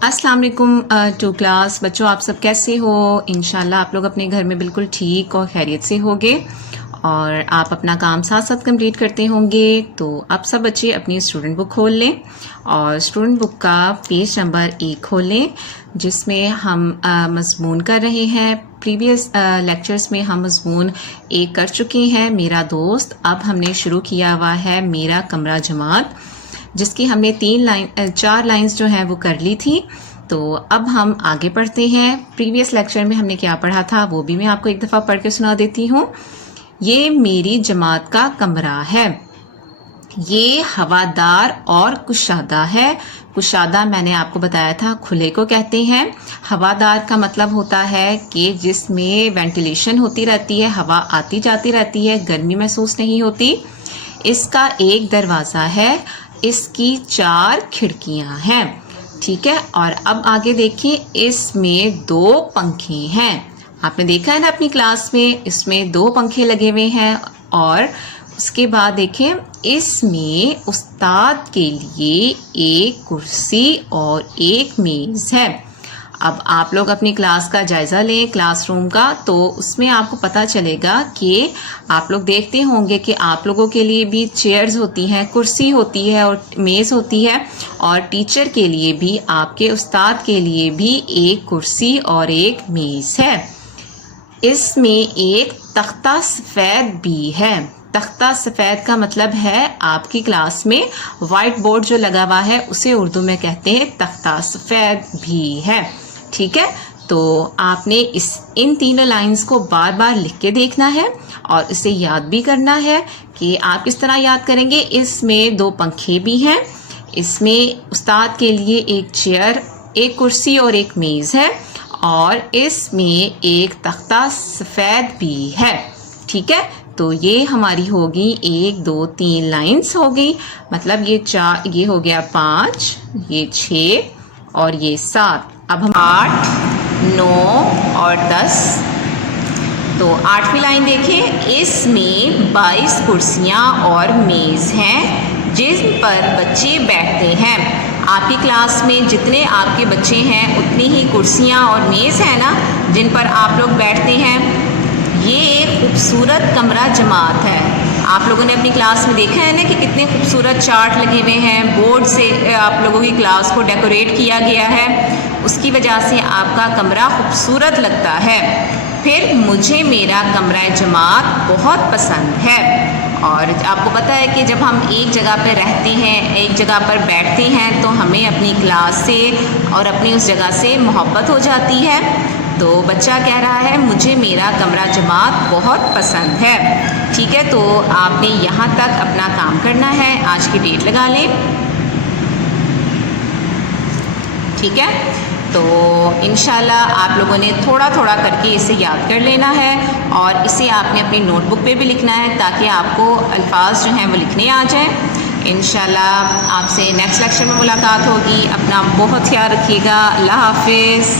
अस्सलाम वालेकुम to class बच्चों, आप सब कैसे हो। इंशाल्लाह आप लोग अपने घर में बिल्कुल ठीक और खैरियत से होंगे और आप अपना काम साथ साथ कंप्लीट करते होंगे। तो अब सब बच्चे अपनी स्टूडेंट बुक खोल लें और स्टूडेंट बुक का पेज नंबर 1 खोल लें, जिसमें हम मज़मून कर रहे हैं। प्रीवियस लेक्चर्स में हम मज़मून 1 कर चुके हैं, मेरा दोस्त। अब हमने शुरू किया हुआ है मेरा कमरा जमात, जिसकी हमने 4 लाइंस जो हैं वो कर ली थी। तो अब हम आगे पढ़ते हैं। प्रीवियस लेक्चर में हमने क्या पढ़ा था वो भी मैं आपको एक दफ़ा पढ़ के सुना देती हूँ। ये मेरी जमात का कमरा है, ये हवादार और कुशादा है। कुशादा मैंने आपको बताया था खुले को कहते हैं। हवादार का मतलब होता है कि जिसमें वेंटिलेशन होती रहती है, हवा आती जाती रहती है, गर्मी महसूस नहीं होती। इसका एक दरवाज़ा है, इसकी 4 खिड़कियां हैं, ठीक है। और अब आगे देखिए, इसमें 2 पंखे हैं। आपने देखा है ना अपनी क्लास में, इसमें 2 पंखे लगे हुए हैं। और उसके बाद देखें, इसमें उस्ताद के लिए एक कुर्सी और एक मेज़ है। अब आप लोग अपनी क्लास का जायज़ा लें, क्लासरूम का, तो उसमें आपको पता चलेगा कि आप लोग देखते होंगे कि आप लोगों के लिए भी चेयर्स होती हैं, कुर्सी होती है और मेज़ होती है। और टीचर के लिए भी, आपके उस्ताद के लिए भी एक कुर्सी और एक मेज़ है। इसमें एक तख्ता सफ़ेद भी है। तख्ता सफ़ेद का मतलब है आपकी क्लास में वाइट बोर्ड जो लगा हुआ है उसे उर्दू में कहते हैं तख्ता सफ़ेद भी है, ठीक है। तो आपने इन तीनों लाइंस को बार बार लिख के देखना है और इसे याद भी करना है। कि आप किस तरह याद करेंगे। इसमें 2 पंखे भी हैं, इसमें उस्ताद के लिए एक चेयर, एक कुर्सी और एक मेज़ है, और इसमें एक तख्ता सफ़ेद भी है, ठीक है। तो ये हमारी होगी 1 2 3 लाइंस हो गई। मतलब ये 4, ये हो गया 5, ये 6 और ये 7। अब हम 8 9 और 10। तो 8वीं लाइन देखें, इसमें 22 कुर्सियाँ और मेज़ हैं जिन पर बच्चे बैठते हैं। आपकी क्लास में जितने आपके बच्चे हैं उतनी ही कुर्सियाँ और मेज़ हैं ना, जिन पर आप लोग बैठते हैं। ये एक खूबसूरत कमरा जमात है। आप लोगों ने अपनी क्लास में देखा है ना कि कितने खूबसूरत चार्ट लगे हुए हैं, बोर्ड से आप लोगों की क्लास को डेकोरेट किया गया है। उसकी वजह से आपका कमरा खूबसूरत लगता है। फिर मुझे मेरा कमरा जमात बहुत पसंद है। और आपको पता है कि जब हम एक जगह पर रहते हैं, एक जगह पर बैठते हैं, तो हमें अपनी क्लास से और अपनी उस जगह से मोहब्बत हो जाती है। तो बच्चा कह रहा है मुझे मेरा कमरा जमात बहुत पसंद है, ठीक है। तो आपने यहाँ तक अपना काम करना है, आज की डेट लगा लें, ठीक है। तो इंशाल्लाह आप लोगों ने थोड़ा थोड़ा करके इसे याद कर लेना है और इसे आपने अपनी नोटबुक पे भी लिखना है, ताकि आपको अल्फाज जो हैं वो लिखने आ जाएं। इंशाल्लाह आपसे नेक्स्ट लेक्चर में मुलाकात होगी। अपना बहुत ख्याल रखिएगा। अल्लाह हाफिज़।